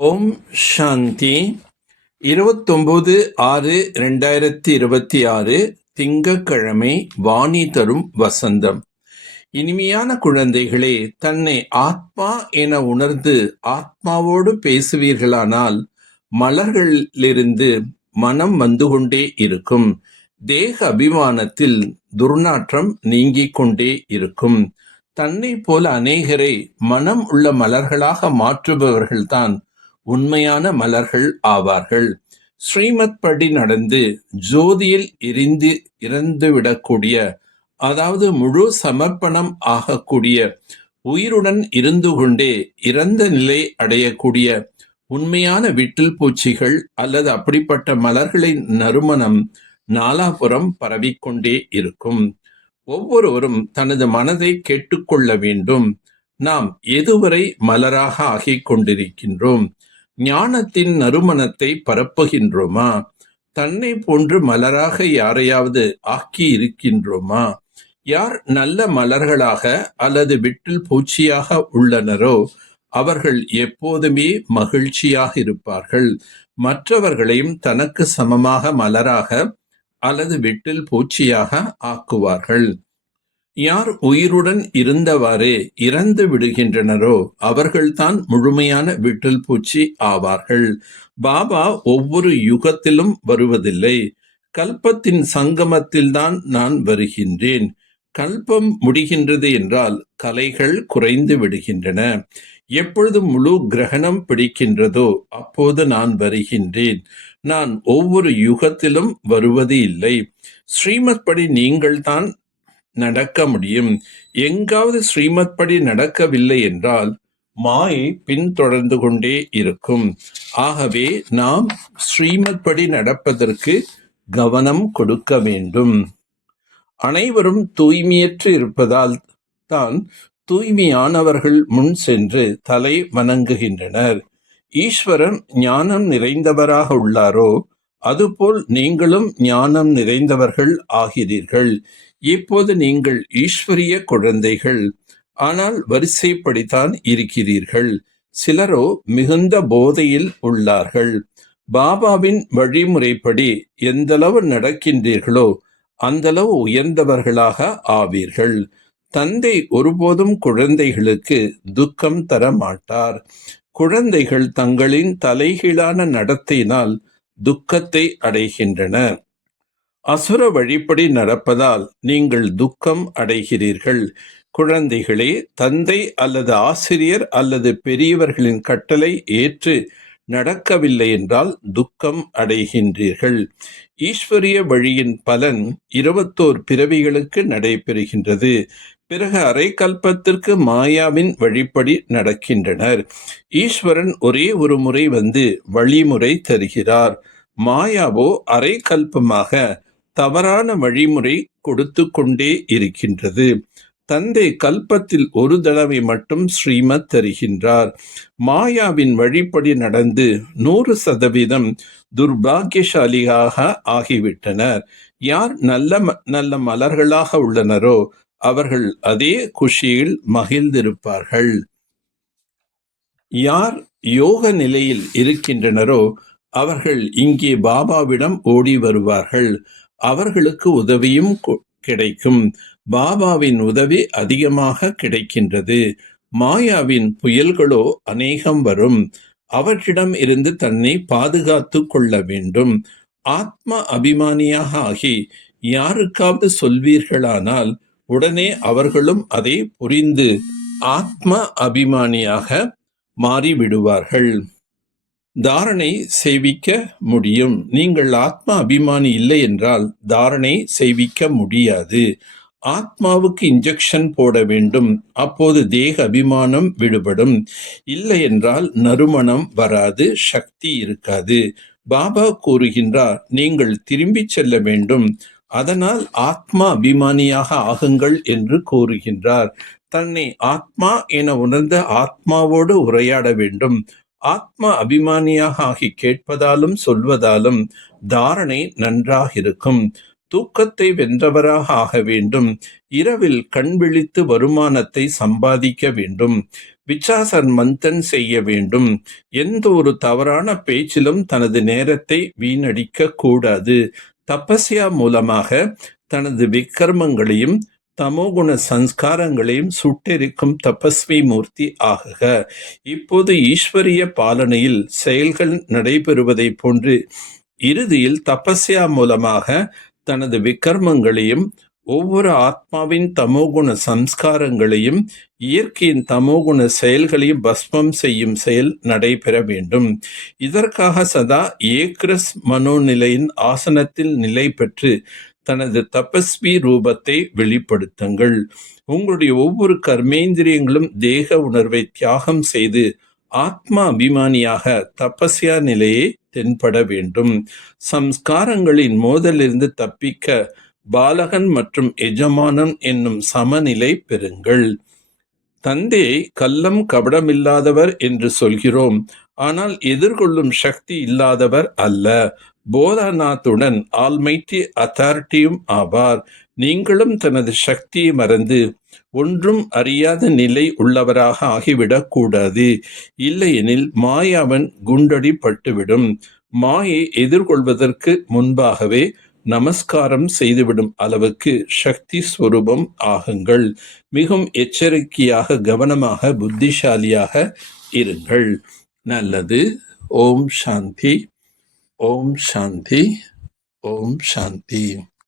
ஓம் சாந்தி. 29/6/2026 திங்கட்கிழமை. வாணி தரும் வசந்தம். இனிமையான குழந்தைகளே, தன்னை ஆத்மா என உணர்ந்து ஆத்மாவோடு பேசுவீர்களானால் மலர்களிலிருந்து மனம் வந்து கொண்டே இருக்கும். தேக அபிமானத்தில் துர்நாற்றம் நீங்கிக் கொண்டே இருக்கும். தன்னை போல அநேகரை மனம் உள்ள மலர்களாக மாற்றுபவர்கள்தான் உண்மையான மலர்கள் ஆவார்கள். ஸ்ரீமத் படி நடந்து ஜோதியில் இறந்துவிடக்கூடிய, அதாவது முழு சமர்ப்பணம் ஆகக்கூடிய, உயிருடன் இருந்து கொண்டே இறந்த நிலை அடையக்கூடிய உண்மையான விட்டில் பூச்சிகள் அல்லது அப்படிப்பட்ட மலர்களின் நறுமணம் நாலாபுரம் பரவிக்கொண்டே இருக்கும். ஒவ்வொருவரும் தனது மனதை கேட்டுக்கொள்ள வேண்டும். நாம் எதுவரை மலராக ஆகிக் கொண்டிருக்கின்றோம்? ஞானத்தின் நறுமணத்தை பரப்புகின்றோமா? தன்னை போன்று மலராக யாரையாவது ஆக்கி இருக்கின்றோமா? யார் நல்ல மலர்களாக அல்லது விட்டில் பூச்சியாக உள்ளனரோ அவர்கள் எப்போதுமே மகிழ்ச்சியாக இருப்பார்கள். மற்றவர்களையும் தனக்கு சமமாக மலராக அல்லது விட்டில் பூச்சியாக ஆக்குவார்கள். யார் உயிருடன் இருந்தவாறே இறந்து விடுகின்றனரோ அவர்கள்தான் முழுமையான விட்டில் பூச்சி ஆவார்கள். பாபா ஒவ்வொரு யுகத்திலும் வருவதில்லை. கல்பத்தின் சங்கமத்தில்தான் நான் வருகின்றேன். கல்பம் முடிகின்றது என்றால் கலைகள் குறைந்து விடுகின்றன. எப்பொழுது முழு கிரகணம் பிடிக்கின்றதோ அப்போது நான் வருகின்றேன். நான் ஒவ்வொரு யுகத்திலும் வருவது இல்லை. ஸ்ரீமத் படி நீங்கள்தான் நடக்க முடியும். எங்காவது ஸ்ரீமத் படி நடக்கவில்லை என்றால் மாயை பின்தொடர்ந்து கொண்டே இருக்கும். ஆகவே நாம் ஸ்ரீமத் படி நடப்பதற்கு கவனம் கொடுக்க வேண்டும். அனைவரும் தூய்மையற்று இருப்பதால் தான் தூய்மையானவர்கள் முன் சென்று தலை வணங்குகின்றனர். ஈஸ்வரன் ஞானம் நிறைந்தவராக உள்ளாரோ அதுபோல் நீங்களும் ஞானம் நிறைந்தவர்கள் ஆகிறீர்கள். இப்போது நீங்கள் ஈஸ்வரிய குழந்தைகள், ஆனால் வரிசைப்படித்தான் இருக்கிறீர்கள். சிலரோ மிகுந்த போதையில் உள்ளார்கள். பாபாவின் வழிமுறைப்படி எந்தளவு நடக்கின்றீர்களோ அந்தளவு உயர்ந்தவர்களாக ஆவீர்கள். தந்தை ஒருபோதும் குழந்தைகளுக்கு துக்கம் தர மாட்டார். குழந்தைகள் தங்களின் தலைகீழான நடத்தையினால் துக்கத்தை அடைகின்றன. அசுர வழிப்படி நடப்பதால் நீங்கள் துக்கம் அடைகிறீர்கள். குழந்தைகளே, தந்தை அல்லது ஆசிரியர் அல்லது பெரியவர்களின் கட்டளை ஏற்று நடக்கவில்லை என்றால் துக்கம் அடைகின்றீர்கள். ஈஸ்வரிய வழியின் பலன் 21 பிறவிகளுக்கு நடைபெறுகின்றது. பிறகு அரை கல்பத்திற்கு மாயாவின் வழிப்படி நடக்கின்றனர். ஈஸ்வரன் ஒரே ஒரு முறை வந்து வழிமுறை தருகிறார். மாயாவோ அரை கல்பமாக தவறான வழிமுறை கொடுத்து கொண்டே இருக்கின்றது. தந்தை கல்பத்தில் ஒரு தடவை மட்டும் ஸ்ரீமத் தருகின்றார். மாயாவின் வழிப்படி நடந்து 100% துர்பாகியசாலியாக ஆகிவிட்டனர். யார் நல்ல மலர்களாக உள்ளனரோ அவர்கள் அதே குஷியில் மகிழ்ந்திருப்பார்கள். யார் யோக நிலையில் இருக்கின்றனரோ அவர்கள் இங்கே பாபாவிடம் ஓடி வருவார்கள். அவர்களுக்கு உதவியும் கிடைக்கும். பாபாவின் உதவி அதிகமாக கிடைக்கின்றது. மாயாவின் புயல்களோ அநேகம் வரும். அவற்றிடம் இருந்து தன்னை பாதுகாத்து கொள்ள வேண்டும். ஆத்ம அபிமானியாக ஆகி யாருக்காவது சொல்வீர்களானால் உடனே அவர்களும் அதை புரிந்து ஆத்ம அபிமானியாக மாறிவிடுவார்கள். தாரணை செய்விக்க முடியும். நீங்கள் ஆத்மா அபிமானி இல்லை என்றால் தாரணை செய்விக்க முடியாது. ஆத்மாவுக்கு இன்ஜெக்ஷன் போட வேண்டும். அப்போது தேக அபிமானம் விடுபடும். இல்லை என்றால் நறுமணம் வராது, சக்தி இருக்காது. பாபா கூறுகின்றார், நீங்கள் திரும்பி செல்ல வேண்டும். அதனால் ஆத்மா அபிமானியாக ஆகுங்கள் என்று கூறுகின்றார். தன்னை ஆத்மா என உணர்ந்த ஆத்மாவோடு உரையாட வேண்டும். ஆத்மா அபிமானியாக ஆகி கேட்பதாலும் சொல்வதாலும் தாரணை நன்றாக இருக்கும். தூக்கத்தை வென்றவராக ஆக வேண்டும். இரவில் கண் விழித்து வருமானத்தை சம்பாதிக்க வேண்டும். விச்சாசன் மந்தன் செய்ய வேண்டும். எந்த ஒரு தவறான பேச்சிலும் தனது நேரத்தை வீணடிக்க கூடாது. தபஸ்யா மூலமாக தனது விக்கிரமங்களையும் தமோகுண சம்ஸ்காரங்களையும் சுட்டெரிக்கும் தபஸ்வி மூர்த்தி ஆகுக. இப்போது ஈஸ்வரிய பாலனையில் செயல்கள் நடைபெறுவதைப் போன்று இறுதியில் தபஸ்யா மூலமாக தனது விக்கிரமங்களையும் ஒவ்வொரு ஆத்மாவின் தமோகுண சம்ஸ்காரங்களையும் இயற்கையின் தமோகுண செயல்களையும் பஸ்மம் செய்யும் செயல் நடைபெற வேண்டும். இதற்காக சதா ஏக்ரஸ் மனோநிலையின் ஆசனத்தில் நிலை பெற்று தனது தபஸ்வி ரூபத்தை வெளிப்படுத்துங்கள். உங்களுடைய ஒவ்வொரு கர்மேந்திரியங்களும் தேக உணர்வை தியாகம் செய்து ஆத்மா அபிமானியாக தபஸ்யா நிலையை தென்பட வேண்டும். சம்ஸ்காரங்களின் மோதலிருந்து தப்பிக்க பாலகன் மற்றும் எஜமானன் என்னும் சமநிலை பெறுங்கள். தந்தையை கள்ளம் கபடமில்லாதவர் என்று சொல்கிறோம், ஆனால் எதிர்கொள்ளும் சக்தி இல்லாதவர் அல்ல. போதாநாத்துடன் ஆல்மைட்டி அத்தாரிட்டியும் ஆவார். நீங்களும் தனது சக்தியை மறந்து ஒன்றும் அறியாத நிலை உள்ளவராக ஆகிவிடக் கூடாது. இல்லையெனில் மாயாவன் குண்டடி பட்டுவிடும். மாயை எதிர்கொள்வதற்கு முன்பாகவே நமஸ்காரம் செய்துவிடும் அளவுக்கு சக்தி ஸ்வரூபம் ஆகுங்கள். மிகவும் எச்சரிக்கையாக, கவனமாக, புத்திசாலியாக இருங்கள். நல்லது. ஓம் சாந்தி. ஓம் சாந்தி. ஓம் சாந்தி.